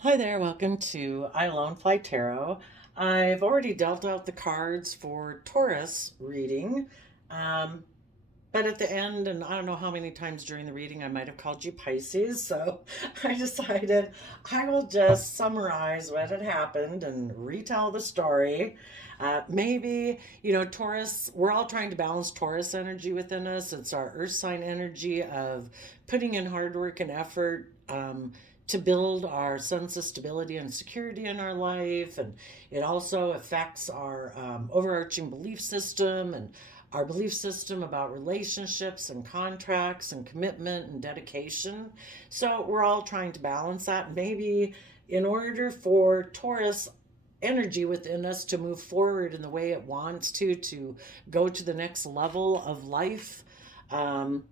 Hi there, welcome to I Alone Fly Tarot. I've already dealt out the cards for Taurus reading, um, but at the end, and I don't know how many times during the reading I might have called you Pisces, so I decided I will just summarize what had happened and retell the story. Maybe, Taurus, we're all trying to balance Taurus energy within us. It's our earth sign energy of putting in hard work and effort. To build our sense of stability and security in our life. And it also affects our overarching belief system and our belief system about relationships and contracts and commitment and dedication. So we're all trying to balance that. Maybe in order for Taurus energy within us to move forward in the way it wants to go to the next level of life, um,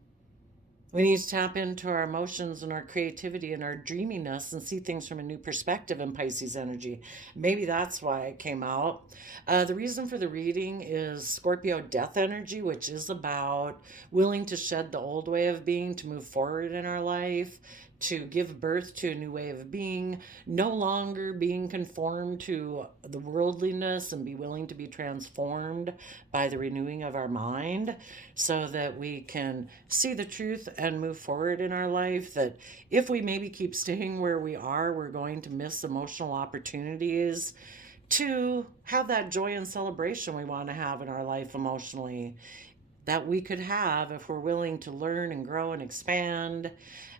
we need to tap into our emotions and our creativity and our dreaminess and see things from a new perspective in Pisces energy. Maybe that's why it came out. The reason for the reading is Scorpio death energy, which is about willing to shed the old way of being to move forward in our life, to give birth to a new way of being, no longer being conformed to the worldliness and be willing to be transformed by the renewing of our mind so that we can see the truth and move forward in our life. That if we maybe keep staying where we are, we're going to miss emotional opportunities to have that joy and celebration we want to have in our life emotionally, that we could have if we're willing to learn and grow and expand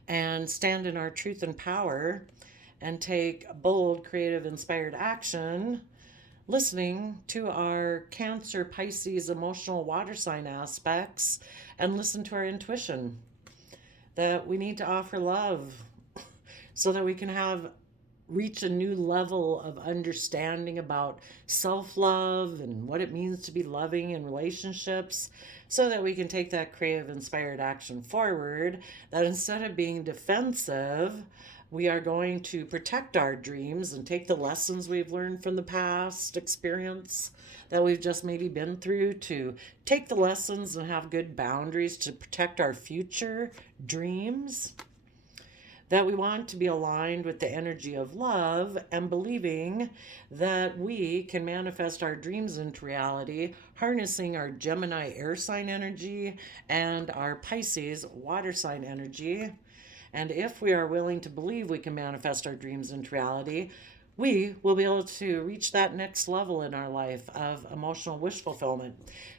and stand in our truth and power and take bold, creative, inspired action, listening to our Cancer, Pisces, emotional water sign aspects, and listen to our intuition that we need to offer love so that we can have reach a new level of understanding about self-love and what it means to be loving in relationships, so that we can take that creative inspired action forward, that instead of being defensive, we are going to protect our dreams and take the lessons we've learned from the past experience that we've just maybe been through, to take the lessons and have good boundaries to protect our future dreams, that we want to be aligned with the energy of love and believing that we can manifest our dreams into reality, harnessing our Gemini air sign energy and our Pisces water sign energy. And if we are willing to believe we can manifest our dreams into reality, we will be able to reach that next level in our life of emotional wish fulfillment.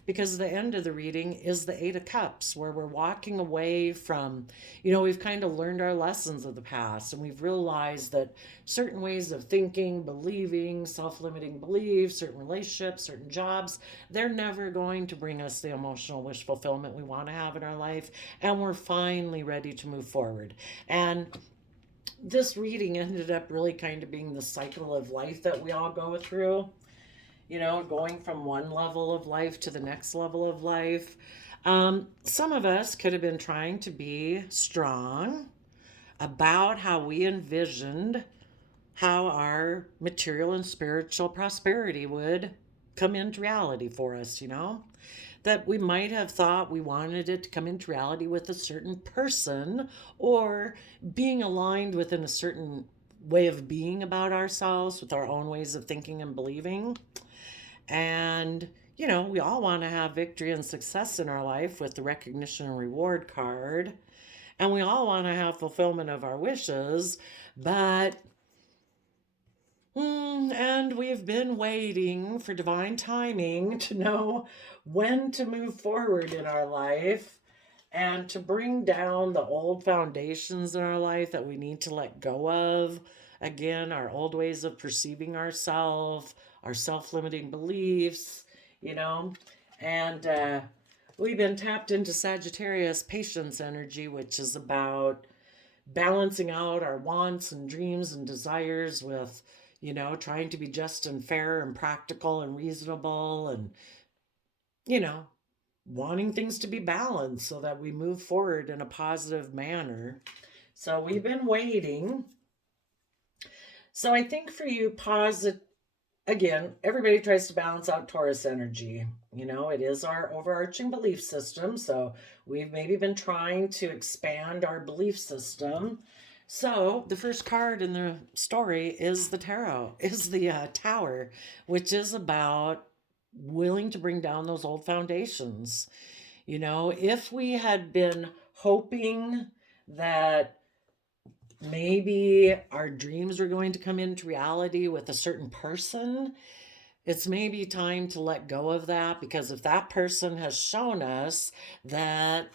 Because the end of the reading is the Eight of Cups, where we're walking away from, we've kind of learned our lessons of the past, and we've realized that certain ways of thinking, believing, self limiting beliefs, certain relationships, certain jobs, they're never going to bring us the emotional wish fulfillment we want to have in our life. And we're finally ready to move forward. And this reading ended up really kind of being the cycle of life that we all go through, going from one level of life to the next level of life. Some of us could have been trying to be strong about how we envisioned how our material and spiritual prosperity would come into reality for us, that we might have thought we wanted it to come into reality with a certain person or being aligned within a certain way of being about ourselves with our own ways of thinking and believing. And, we all want to have victory and success in our life with the recognition and reward card. And we all want to have fulfillment of our wishes, but and we've been waiting for divine timing to know when to move forward in our life and to bring down the old foundations in our life that we need to let go of. Again, our old ways of perceiving ourselves, our self limiting beliefs, you know. And we've been tapped into Sagittarius patience energy, which is about balancing out our wants and dreams and desires with, trying to be just and fair and practical and reasonable and, you know, wanting things to be balanced so that we move forward in a positive manner. So we've been waiting. So I think for you, positive. Again, everybody tries to balance out Taurus energy. It is our overarching belief system. So we've maybe been trying to expand our belief system So the first card in the story is the tarot, is the tower, which is about willing to bring down those old foundations. You know, if we had been hoping that maybe our dreams were going to come into reality with a certain person, it's maybe time to let go of that, because if that person has shown us that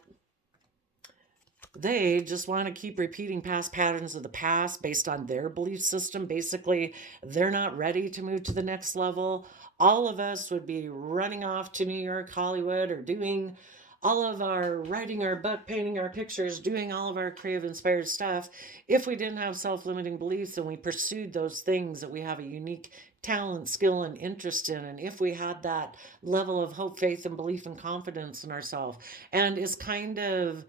they just want to keep repeating past patterns of the past based on their belief system, basically, they're not ready to move to the next level. All of us would be running off to New York, Hollywood, or doing all of our writing our book, painting our pictures, doing all of our creative inspired stuff if we didn't have self limiting beliefs and we pursued those things that we have a unique talent, skill, and interest in. And if we had that level of hope, faith, and belief and confidence in ourselves, and it's kind of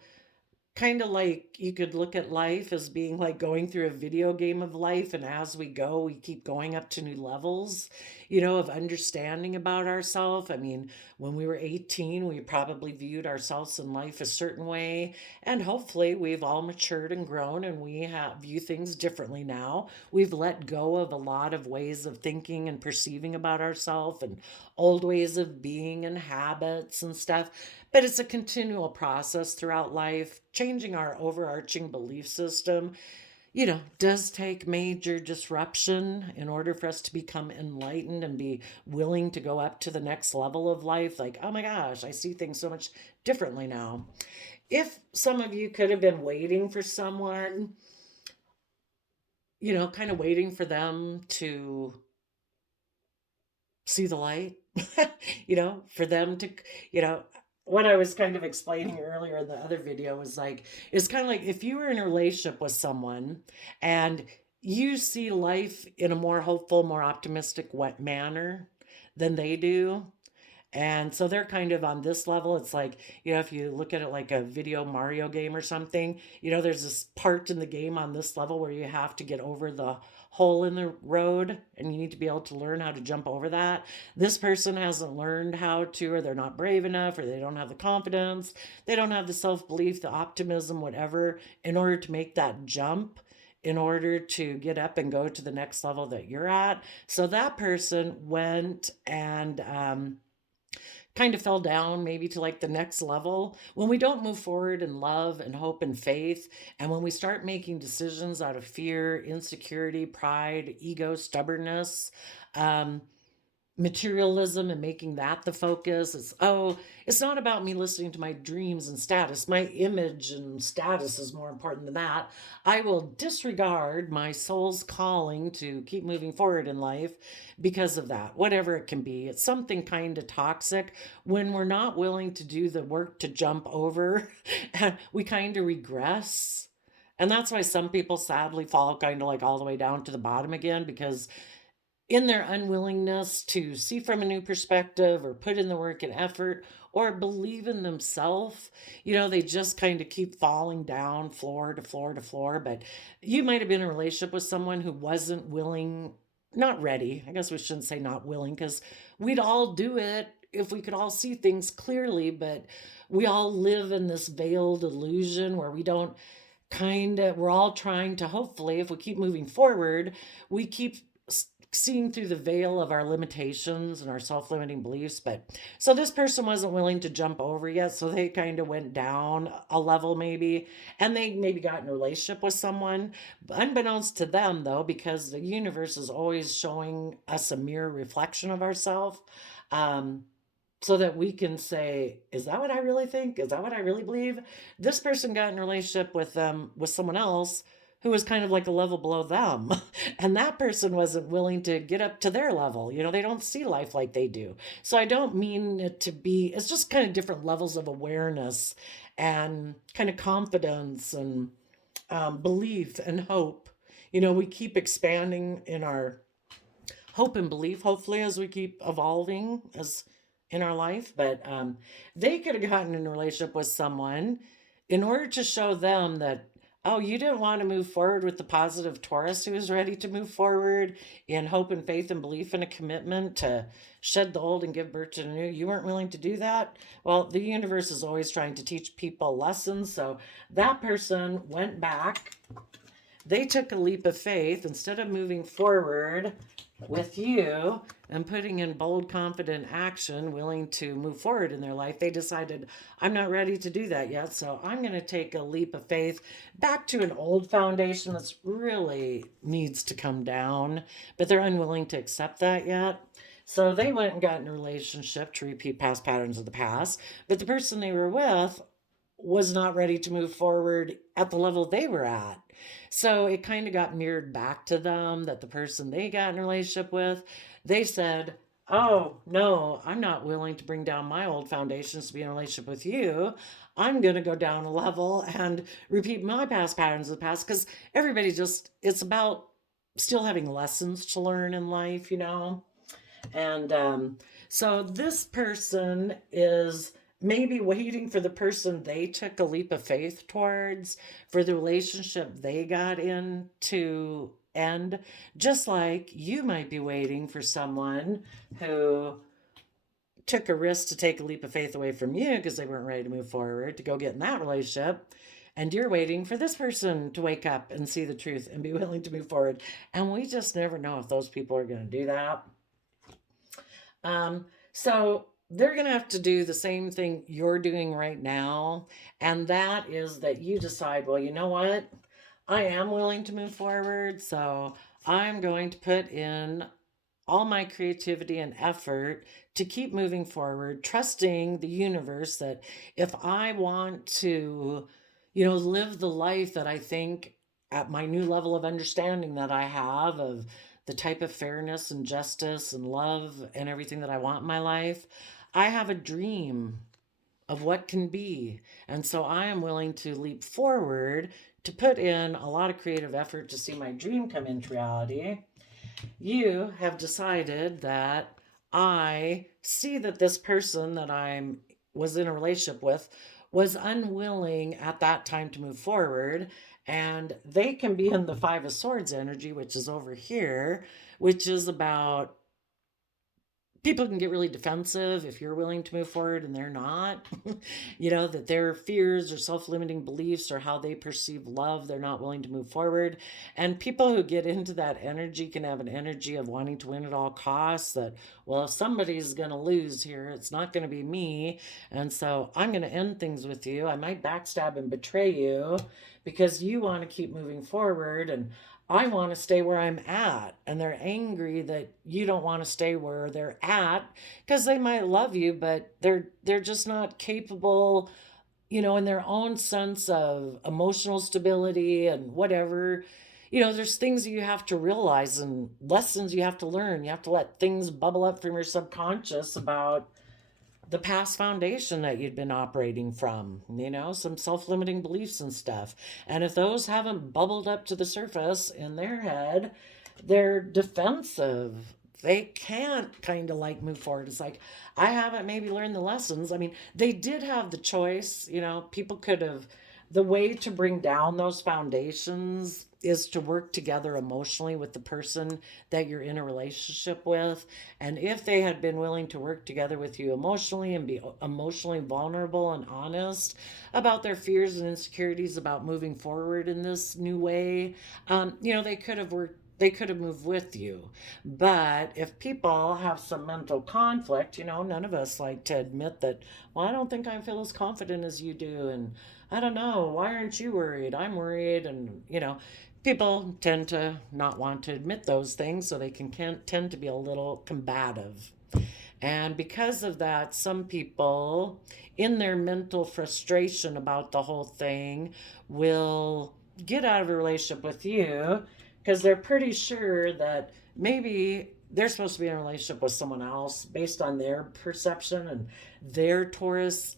like you could look at life as being like going through a video game of life, and as we go we keep going up to new levels, of understanding about ourselves. I mean, when we were 18 we probably viewed ourselves in life a certain way, and hopefully we've all matured and grown and we view things differently now. We've let go of a lot of ways of thinking and perceiving about ourselves, and old ways of being and habits and stuff. But it's a continual process throughout life. Changing our overarching belief system, does take major disruption in order for us to become enlightened and be willing to go up to the next level of life. Like, oh my gosh, I see things so much differently now. If some of you could have been waiting for someone, kind of waiting for them to see the light, for them to, you know, what I was kind of explaining earlier in the other video was like, it's kind of like if you were in a relationship with someone and you see life in a more hopeful, more optimistic manner than they do. And so they're kind of on this level. It's like, if you look at it like a video Mario game or something, there's this part in the game on this level where you have to get over the hole in the road and you need to be able to learn how to jump over that. This person hasn't learned how to, or they're not brave enough, or they don't have the confidence, they don't have the self belief, the optimism, whatever, in order to make that jump, in order to get up and go to the next level that you're at. So that person went and, kind of fell down maybe to like the next level. When we don't move forward in love and hope and faith, and when we start making decisions out of fear, insecurity, pride, ego, stubbornness, um, materialism, and making that the focus. It's not about me listening to my dreams and status. My image and status is more important than that. I will disregard my soul's calling to keep moving forward in life because of that, whatever it can be. It's something kind of toxic when we're not willing to do the work to jump over. We kind of regress. And that's why some people sadly fall kind of like all the way down to the bottom again, because in their unwillingness to see from a new perspective or put in the work and effort or believe in themselves, they just kind of keep falling down floor to floor to floor. But you might have been in a relationship with someone who wasn't willing, not ready. I guess we shouldn't say not willing, because we'd all do it if we could all see things clearly, but we all live in this veiled illusion where we don't we're all trying to, hopefully, if we keep moving forward, we keep seeing through the veil of our limitations and our self-limiting beliefs. But so this person wasn't willing to jump over yet, so they kind of went down a level maybe, and they maybe got in a relationship with someone unbeknownst to them, though, because the universe is always showing us a mirror reflection of ourselves, so that we can say, is that what I really think? Is that what I really believe? This person got in a relationship with someone else who was kind of like a level below them. And that person wasn't willing to get up to their level. They don't see life like they do. So I don't mean it to be, it's just kind of different levels of awareness and kind of confidence and belief and hope. We keep expanding in our hope and belief, hopefully, as we keep evolving as in our life. But they could have gotten in a relationship with someone in order to show them that, oh, you didn't want to move forward with the positive Taurus who is ready to move forward in hope and faith and belief and a commitment to shed the old and give birth to the new. You weren't willing to do that. Well, the universe is always trying to teach people lessons. So that person went back they took a leap of faith. Instead of moving forward with you and putting in bold, confident action, willing to move forward in their life, they decided, I'm not ready to do that yet. So I'm going to take a leap of faith back to an old foundation that's really needs to come down, but they're unwilling to accept that yet. So they went and got in a relationship to repeat past patterns of the past, but the person they were with was not ready to move forward at the level they were at. So it kind of got mirrored back to them that the person they got in a relationship with, they said, oh, no, I'm not willing to bring down my old foundations to be in a relationship with you. I'm going to go down a level and repeat my past patterns of the past because everybody just, it's about still having lessons to learn in life, you know? And so this person is maybe waiting for the person they took a leap of faith towards, for the relationship they got in to end, just like you might be waiting for someone who took a risk to take a leap of faith away from you because they weren't ready to move forward to go get in that relationship. And you're waiting for this person to wake up and see the truth and be willing to move forward. And we just never know if those people are going to do that. So they're going to have to do the same thing you're doing right now. And that is that you decide, well, you know what? I am willing to move forward. So I'm going to put in all my creativity and effort to keep moving forward, trusting the universe that if I want to, live the life that I think at my new level of understanding that I have of the type of fairness and justice and love and everything that I want in my life, I have a dream of what can be. And so I am willing to leap forward to put in a lot of creative effort to see my dream come into reality. You have decided that I see that this person that I was in a relationship with was unwilling at that time to move forward, and they can be in the Five of Swords energy, which is over here, which is about people can get really defensive if you're willing to move forward and they're not. That their fears or self-limiting beliefs or how they perceive love, they're not willing to move forward. And people who get into that energy can have an energy of wanting to win at all costs, that, well, if somebody's going to lose here, it's not going to be me. And so I'm going to end things with you. I might backstab and betray you because you want to keep moving forward, and I want to stay where I'm at. And they're angry that you don't want to stay where they're at because they might love you, but they're just not capable, in their own sense of emotional stability and whatever. There's things that you have to realize and lessons you have to learn. You have to let things bubble up from your subconscious about the past foundation that you'd been operating from, some self limiting beliefs and stuff. And if those haven't bubbled up to the surface in their head, they're defensive. They can't kind of like move forward. It's like, I haven't maybe learned the lessons. I mean, they did have the choice, people could have. The way to bring down those foundations is to work together emotionally with the person that you're in a relationship with. And if they had been willing to work together with you emotionally and be emotionally vulnerable and honest about their fears and insecurities about moving forward in this new way, they could have moved with you. But if people have some mental conflict, none of us like to admit that, well, I don't think I feel as confident as you do. And I don't know, why aren't you worried? I'm worried. And, people tend to not want to admit those things, so they can tend to be a little combative. And because of that, some people, in their mental frustration about the whole thing, will get out of a relationship with you because they're pretty sure that maybe they're supposed to be in a relationship with someone else based on their perception and their Taurus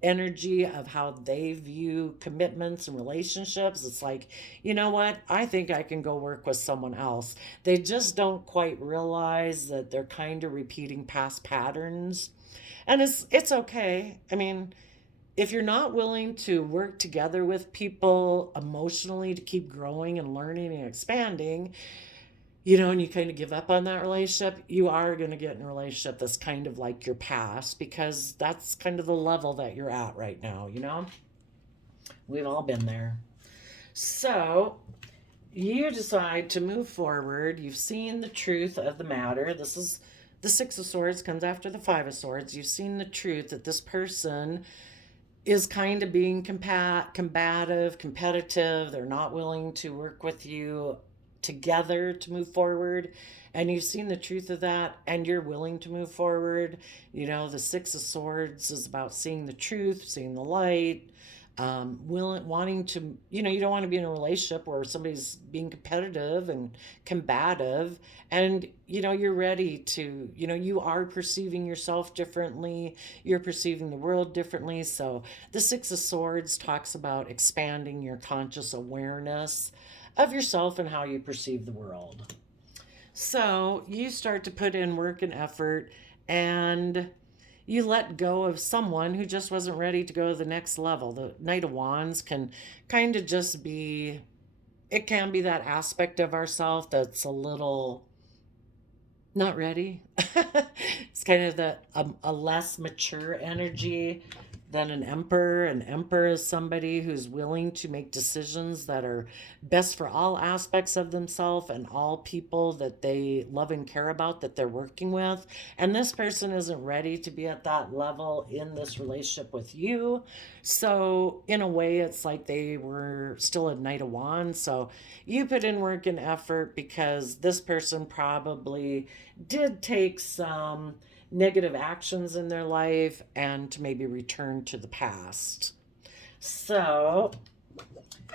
energy of how they view commitments and relationships. It's like, you know what? I think I can go work with someone else. They just don't quite realize that they're kind of repeating past patterns. And it's okay. I mean, if you're not willing to work together with people emotionally to keep growing and learning and expanding, and you kind of give up on that relationship, you are going to get in a relationship that's kind of like your past, because that's kind of the level that you're at right now. We've all been there. So You decide to move forward. You've seen the truth of the matter. This is the Six of Swords comes after the Five of Swords. You've seen the truth that this person is kind of being combative, competitive. They're not willing to work with you together to move forward. And you've seen the truth of that, and you're willing to move forward. You know, the Six of Swords is about seeing the truth, seeing the light, wanting to, you don't want to be in a relationship where somebody's being competitive and combative, and you're ready to, you are perceiving yourself differently, you're perceiving the world differently. So the Six of Swords talks about expanding your conscious awareness of yourself and how you perceive the world. So you start to put in work and effort, and you let go of someone who just wasn't ready to go to the next level. The Knight of Wands can kind of just be, it can be that aspect of ourself that's a little not ready. It's kind of a less mature energy than an emperor. An emperor is somebody who's willing to make decisions that are best for all aspects of themselves and all people that they love and care about that they're working with. And this person isn't ready to be at that level in this relationship with you. So, in a way, it's like they were still a Knight of Wands. So, you put in work and effort because this person probably did take some negative actions in their life and to maybe return to the past. So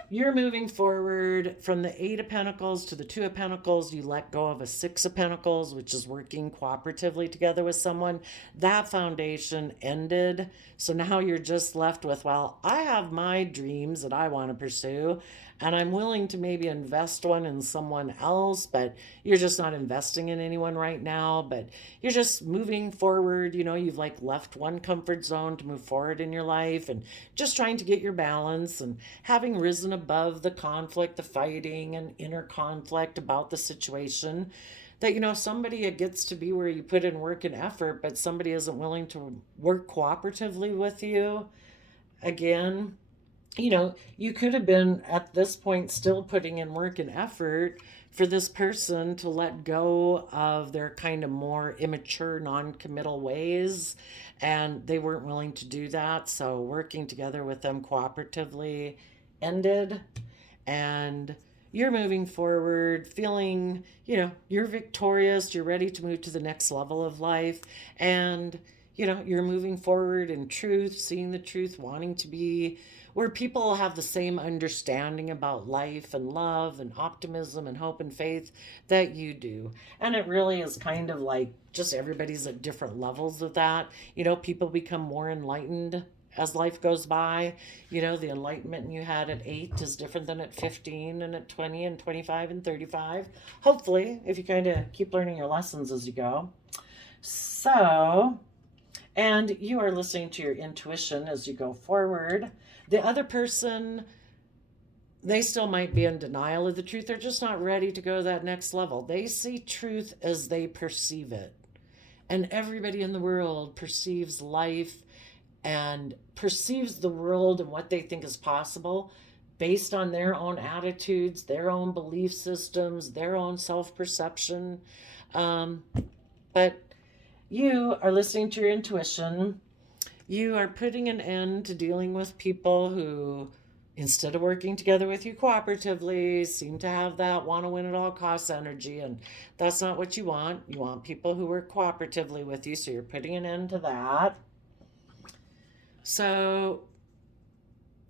you're moving forward from the Eight of Pentacles to the Two of Pentacles. You let go of a Six of Pentacles, which is working cooperatively together with someone. That foundation ended. So now you're just left with, well, I have my dreams that I want to pursue, and I'm willing to maybe invest one in someone else, but you're just not investing in anyone right now. But you're just moving forward. You've like left one comfort zone to move forward in your life and just trying to get your balance, and having risen above the conflict, the fighting and inner conflict about the situation, that somebody, it gets to be where you put in work and effort, but somebody isn't willing to work cooperatively with you. Again, you could have been at this point still putting in work and effort for this person to let go of their kind of more immature, non committal ways, and they weren't willing to do that. So, working together with them cooperatively ended, and you're moving forward, feeling, you're victorious, you're ready to move to the next level of life, and you're moving forward in truth, seeing the truth, wanting to be where people have the same understanding about life and love and optimism and hope and faith that you do. And it really is kind of like just everybody's at different levels of that. People become more enlightened as life goes by. The enlightenment you had at 8 is different than at 15 and at 20 and 25 and 35. Hopefully, if you kind of keep learning your lessons as you go. So, and you are listening to your intuition as you go forward. The other person, they still might be in denial of the truth. They're just not ready to go to that next level. They see truth as they perceive it. And everybody in the world perceives life and perceives the world and what they think is possible based on their own attitudes, their own belief systems, their own self perception. But you are listening to your intuition. You are putting an end to dealing with people who, instead of working together with you cooperatively, seem to have that want to win at all costs energy. And that's not what you want. You want people who work cooperatively with you. So you're putting an end to that. So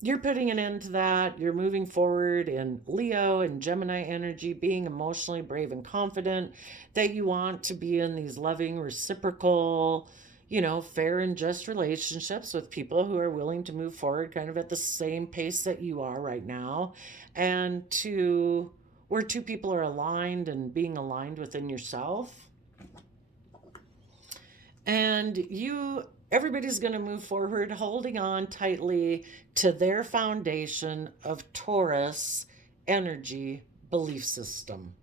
you're putting an end to that. You're moving forward in Leo and Gemini energy, being emotionally brave and confident, that you want to be in these loving, reciprocal, fair and just relationships with people who are willing to move forward kind of at the same pace that you are right now, and to where two people are aligned and being aligned within yourself. And everybody's going to move forward holding on tightly to their foundation of Taurus energy belief system.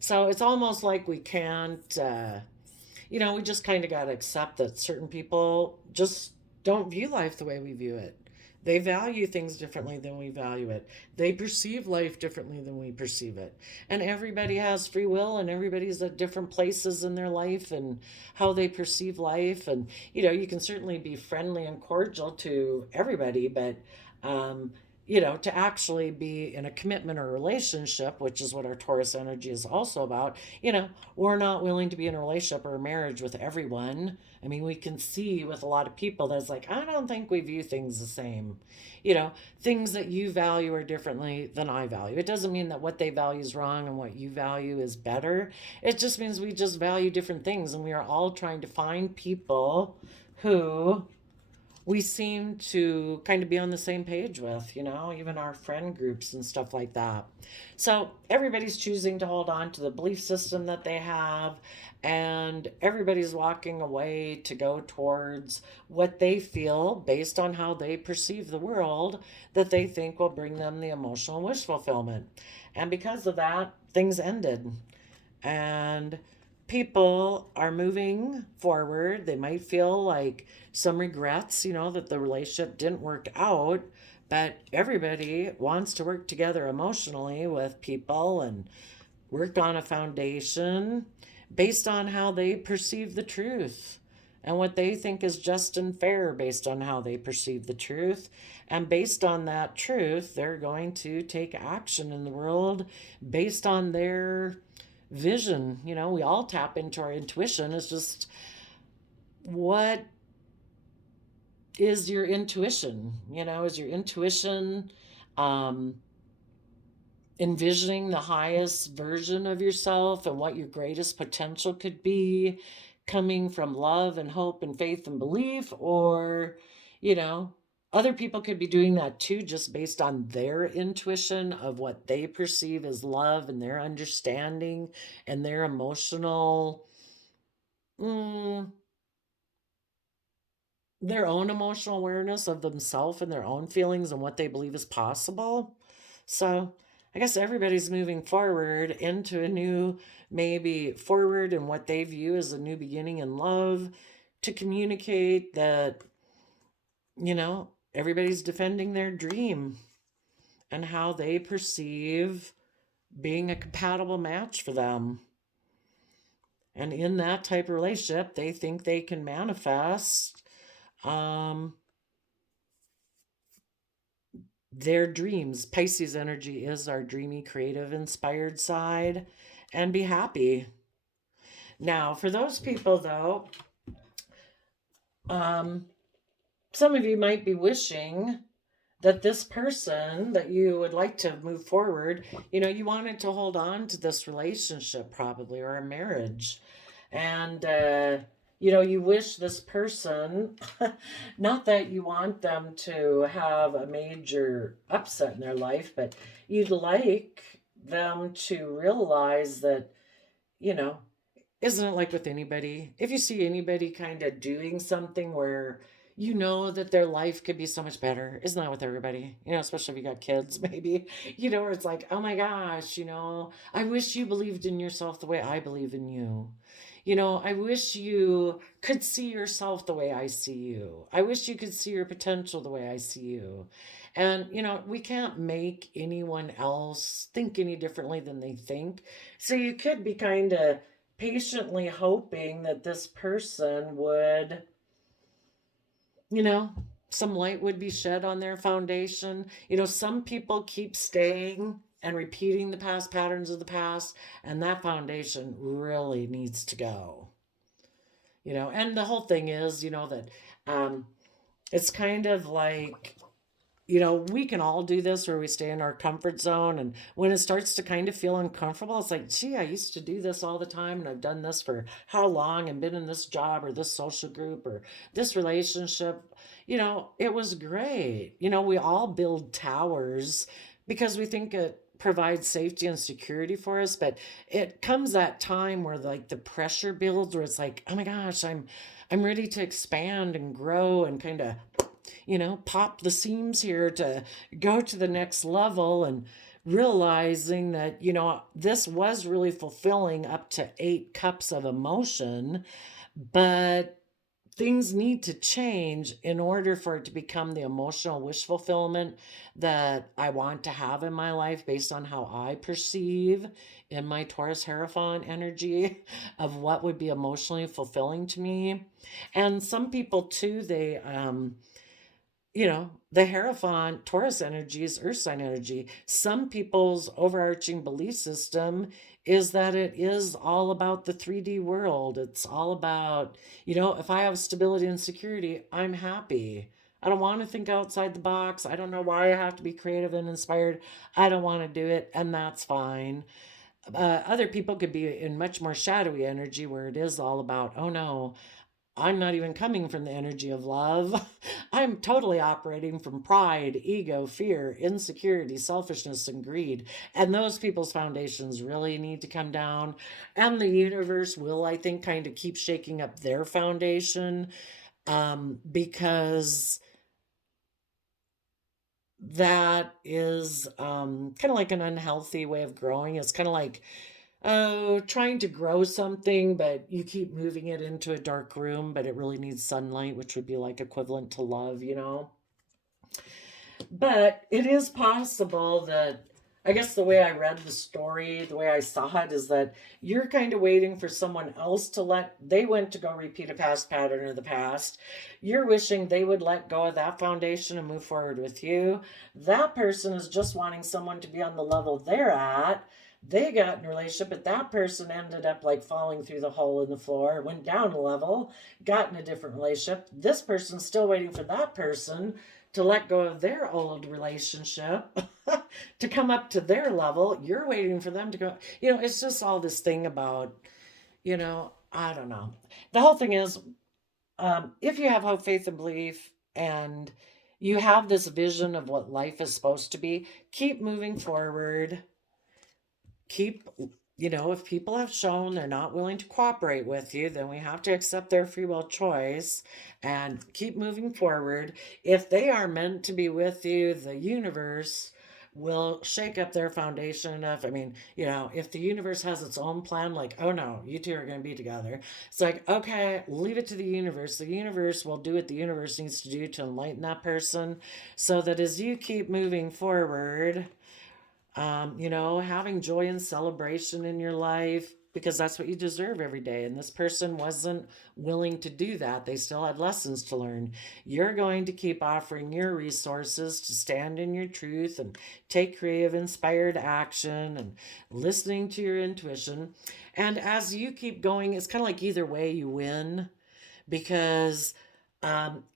So it's almost like we can't, we just kind of got to accept that certain people just don't view life the way we view it. They value things differently than we value it. They perceive life differently than we perceive it. And everybody has free will, and everybody's at different places in their life and how they perceive life. And, you can certainly be friendly and cordial to everybody, but, um, to actually be in a commitment or relationship, which is what our Taurus energy is also about, we're not willing to be in a relationship or a marriage with everyone. I mean, we can see with a lot of people that's like, I don't think we view things the same. Things that you value are differently than I value. It doesn't mean that what they value is wrong and what you value is better. It just means we just value different things, and we are all trying to find people who we seem to kind of be on the same page with, even our friend groups and stuff like that. So everybody's choosing to hold on to the belief system that they have, and everybody's walking away to go towards what they feel based on how they perceive the world that they think will bring them the emotional wish fulfillment. And because of that, things ended. And people are moving forward. They might feel like some regrets, that the relationship didn't work out, but everybody wants to work together emotionally with people and work on a foundation based on how they perceive the truth and what they think is just and fair based on how they perceive the truth. And based on that truth, they're going to take action in the world based on their vision. We all tap into our intuition. It's just, what is your intuition? Is your intuition envisioning the highest version of yourself and what your greatest potential could be, coming from love and hope and faith and belief? Or, other people could be doing that too, just based on their intuition of what they perceive as love and their understanding and their emotional, their own emotional awareness of themselves and their own feelings and what they believe is possible. So I guess everybody's moving forward into a new, maybe forward in what they view as a new beginning in love, to communicate that, everybody's defending their dream and how they perceive being a compatible match for them. And in that type of relationship, they think they can manifest their dreams. Pisces energy is our dreamy, creative, inspired side, and be happy. Now, for those people, though, some of you might be wishing that this person that you would like to move forward, you wanted to hold on to this relationship probably, or a marriage. And, you wish this person, not that you want them to have a major upset in their life, but you'd like them to realize that, isn't it like with anybody? If you see anybody kind of doing something where that their life could be so much better, isn't that with everybody? Especially if you got kids, maybe, where it's like, oh my gosh, I wish you believed in yourself the way I believe in you. I wish you could see yourself the way I see you. I wish you could see your potential the way I see you. And, we can't make anyone else think any differently than they think. So you could be kind of patiently hoping that this person would, some light would be shed on their foundation. Some people keep staying and repeating the past patterns of the past, and that foundation really needs to go. And the whole thing is, that it's kind of like, we can all do this where we stay in our comfort zone. And when it starts to kind of feel uncomfortable, it's like, gee, I used to do this all the time. And I've done this for how long and been in this job or this social group or this relationship. It was great. We all build towers because we think it provides safety and security for us. But it comes that time where like the pressure builds, where it's like, oh my gosh, I'm ready to expand and grow and kind of pop the seams here to go to the next level, and realizing that, this was really fulfilling up to 8 cups of emotion, but things need to change in order for it to become the emotional wish fulfillment that I want to have in my life based on how I perceive in my Taurus Hierophant energy of what would be emotionally fulfilling to me. And some people too, the Hierophant Taurus energy is earth sign energy. Some people's overarching belief system is that it is all about the 3D world. It's all about, if I have stability and security, I'm happy. I don't want to think outside the box. I don't know why I have to be creative and inspired. I don't want to do it, and that's fine. Other people could be in much more shadowy energy where it is all about, oh no, I'm not even coming from the energy of love. I'm totally operating from pride, ego, fear, insecurity, selfishness, and greed. And those people's foundations really need to come down. And the universe will, I think, kind of keep shaking up their foundation because that is kind of like an unhealthy way of growing. It's kind of like, oh, trying to grow something, but you keep moving it into a dark room, but it really needs sunlight, which would be like equivalent to love. But it is possible that, I guess the way I read the story, the way I saw it, is that you're kind of waiting for someone else they went to go repeat a past pattern of the past. You're wishing they would let go of that foundation and move forward with you. That person is just wanting someone to be on the level they're at. They got in a relationship, but that person ended up like falling through the hole in the floor, went down a level, got in a different relationship. This person's still waiting for that person to let go of their old relationship to come up to their level. You're waiting for them to go. It's just all this thing about, I don't know. The whole thing is, if you have hope, faith, and belief, and you have this vision of what life is supposed to be, keep moving forward. If people have shown they're not willing to cooperate with you, then we have to accept their free will choice and keep moving forward. If they are meant to be with you, the universe will shake up their foundation enough. I mean, if the universe has its own plan, like, oh no, you two are going to be together, it's like, okay, leave it to the universe. The universe will do what the universe needs to do to enlighten that person so that as you keep moving forward, having joy and celebration in your life because that's what you deserve every day. And this person wasn't willing to do that. They still had lessons to learn. You're going to keep offering your resources to stand in your truth and take creative, inspired action and listening to your intuition. And as you keep going, it's kind of like either way you win because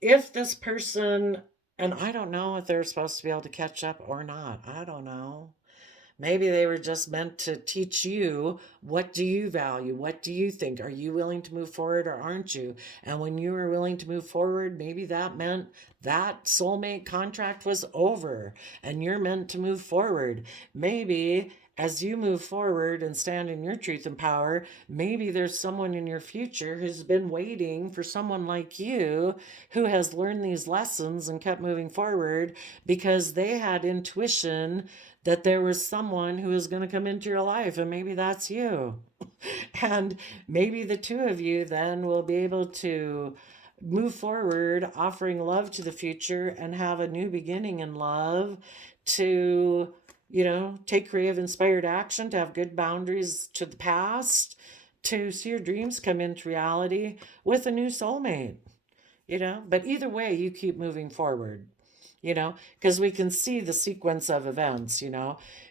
if this person, and I don't know if they're supposed to be able to catch up or not, I don't know. Maybe they were just meant to teach you, what do you value? What do you think? Are you willing to move forward or aren't you? And when you were willing to move forward, maybe that meant that soulmate contract was over and you're meant to move forward. Maybe as you move forward and stand in your truth and power, maybe there's someone in your future who's been waiting for someone like you who has learned these lessons and kept moving forward because they had intuition that there was someone who was going to come into your life, and maybe that's you. And maybe the two of you then will be able to move forward, offering love to the future and have a new beginning in love to, take creative, inspired action, to have good boundaries to the past, to see your dreams come into reality with a new soulmate. But either way, you keep moving forward because we can see the sequence of events.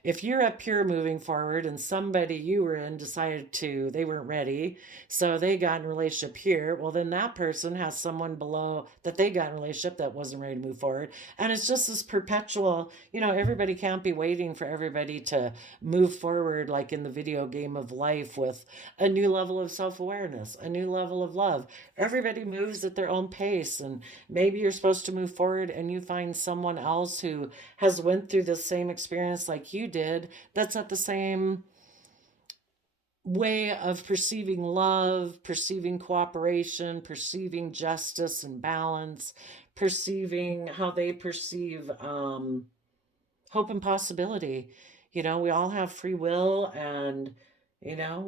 If you're up here moving forward and somebody you were in decided they weren't ready, so they got in a relationship here, well, then that person has someone below that they got in a relationship that wasn't ready to move forward. And it's just this perpetual, everybody can't be waiting for everybody to move forward like in the video game of life with a new level of self-awareness, a new level of love. Everybody moves at their own pace, and maybe you're supposed to move forward and you find someone else who has went through the same experience like you did, that's at the same way of perceiving love, perceiving cooperation, perceiving justice and balance, perceiving how they perceive hope and possibility. We all have free will, and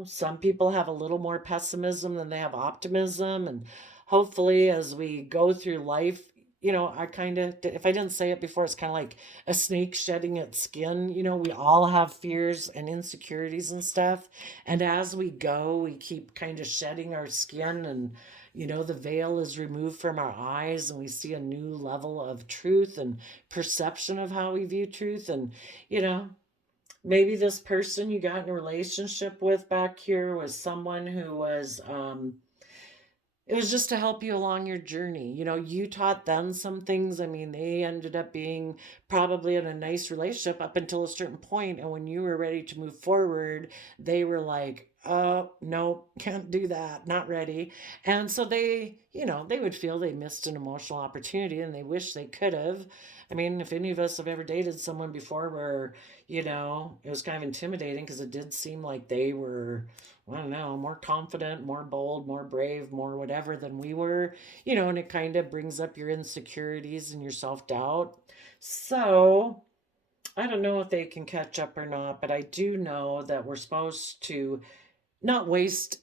some people have a little more pessimism than they have optimism, and hopefully as we go through life, I kind of, if I didn't say it before, it's kind of like a snake shedding its skin. We all have fears and insecurities and stuff. And as we go, we keep kind of shedding our skin, and, the veil is removed from our eyes, and we see a new level of truth and perception of how we view truth. And, you know, maybe this person you got in a relationship with back here was someone who was, it was just to help you along your journey. You taught them some things. I mean, they ended up being probably in a nice relationship up until a certain point, and when you were ready to move forward, they were like, "Oh, no, can't do that, not ready." And so they would feel they missed an emotional opportunity, and they wish they could have. I mean, if any of us have ever dated someone before where, it was kind of intimidating because it did seem like they were, I don't know, more confident, more bold, more brave, more whatever than we were, and it kind of brings up your insecurities and your self doubt. So I don't know if they can catch up or not, but I do know that we're supposed to not waste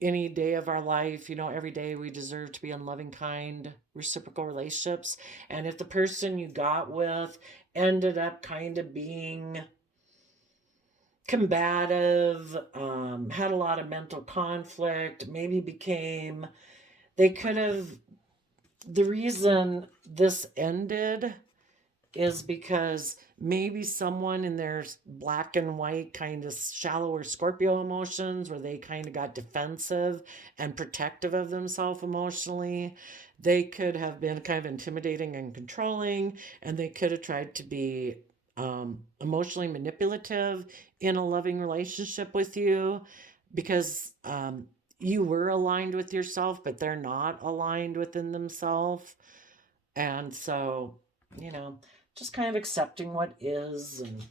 any day of our life. Every day we deserve to be in loving, kind, reciprocal relationships. And if the person you got with ended up kind of being combative, had a lot of mental conflict, maybe they could have, the reason this ended is because maybe someone in their black and white kind of shallower Scorpio emotions, where they kind of got defensive and protective of themselves emotionally, they could have been kind of intimidating and controlling, and they could have tried to be emotionally manipulative in a loving relationship with you because you were aligned with yourself, but they're not aligned within themselves. And so, you know, just kind of accepting what is and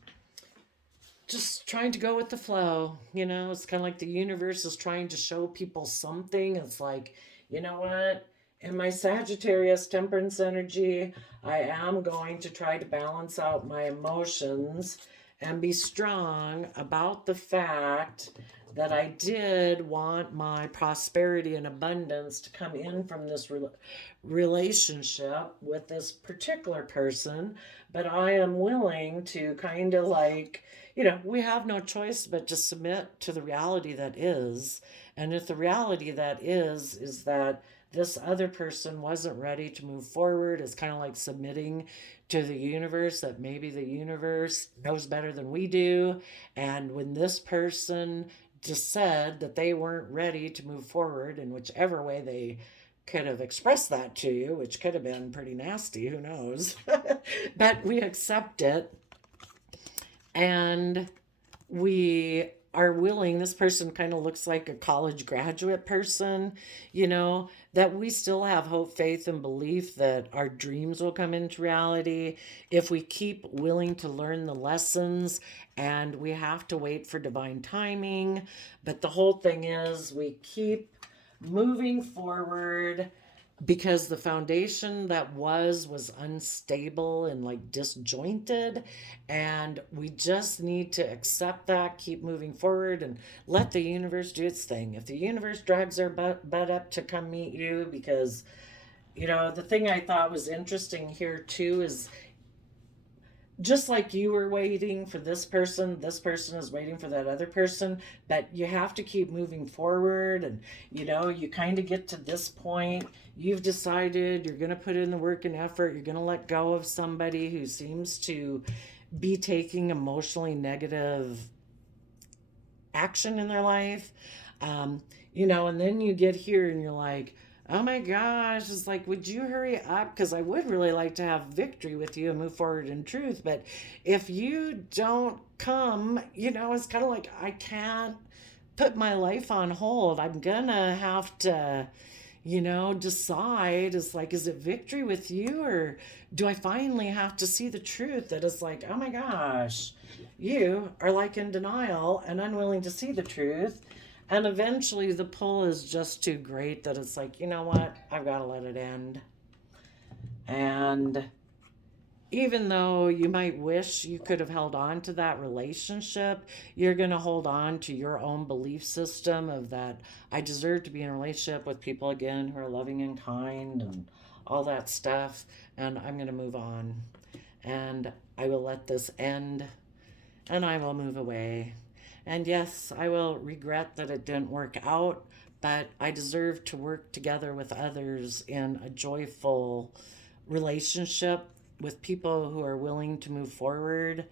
just trying to go with the flow. It's kind of like the universe is trying to show people something. It's like, you know what? In my Sagittarius temperance energy, I am going to try to balance out my emotions and be strong about the fact that I did want my prosperity and abundance to come in from this relationship with this particular person. But I am willing to kind of like, we have no choice but to submit to the reality that is. And if the reality that is that this other person wasn't ready to move forward, it's kind of like submitting to the universe that maybe the universe knows better than we do. And when this person just said that they weren't ready to move forward in whichever way they could have expressed that to you, which could have been pretty nasty, who knows? But we accept it, and we are willing. This person kind of looks like a college graduate person, that we still have hope, faith, and belief that our dreams will come into reality if we keep willing to learn the lessons, and we have to wait for divine timing. But the whole thing is we keep moving forward because the foundation that was unstable and like disjointed, and we just need to accept that, keep moving forward, and let the universe do its thing. If the universe drags their butt up to come meet you, because the thing I thought was interesting here too is, just like you were waiting for this person is waiting for that other person, but you have to keep moving forward. And, you kind of get to this point. You've decided you're going to put in the work and effort. You're going to let go of somebody who seems to be taking emotionally negative action in their life. And then you get here and you're like, oh my gosh, it's like, would you hurry up? Because I would really like to have victory with you and move forward in truth. But if you don't come, it's kind of like I can't put my life on hold. I'm gonna have to, decide. It's like, is it victory with you, or do I finally have to see the truth that it's like, oh my gosh, you are like in denial and unwilling to see the truth. And eventually the pull is just too great that it's like, you know what? I've got to let it end. And, even though you might wish you could have held on to that relationship, you're going to hold on to your own belief system of that I deserve to be in a relationship with people again who are loving and kind and all that stuff. And I'm going to move on. And I will let this end and I will move away. And yes, I will regret that it didn't work out, but I deserve to work together with others in a joyful relationship with people who are willing to move forward,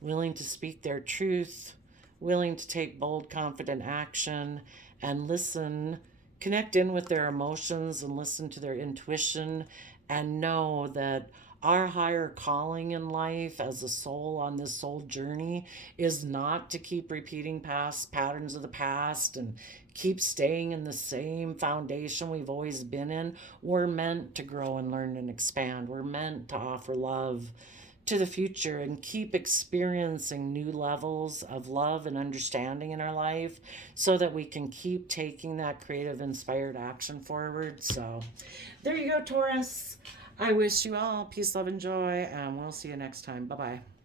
willing to speak their truth, willing to take bold, confident action, and listen, connect in with their emotions and listen to their intuition, and know that our higher calling in life as a soul on this soul journey is not to keep repeating past patterns of the past and keep staying in the same foundation we've always been in. We're meant to grow and learn and expand. We're meant to offer love to the future and keep experiencing new levels of love and understanding in our life so that we can keep taking that creative, inspired action forward. So there you go, Taurus. I wish you all peace, love, and joy, and we'll see you next time. Bye bye.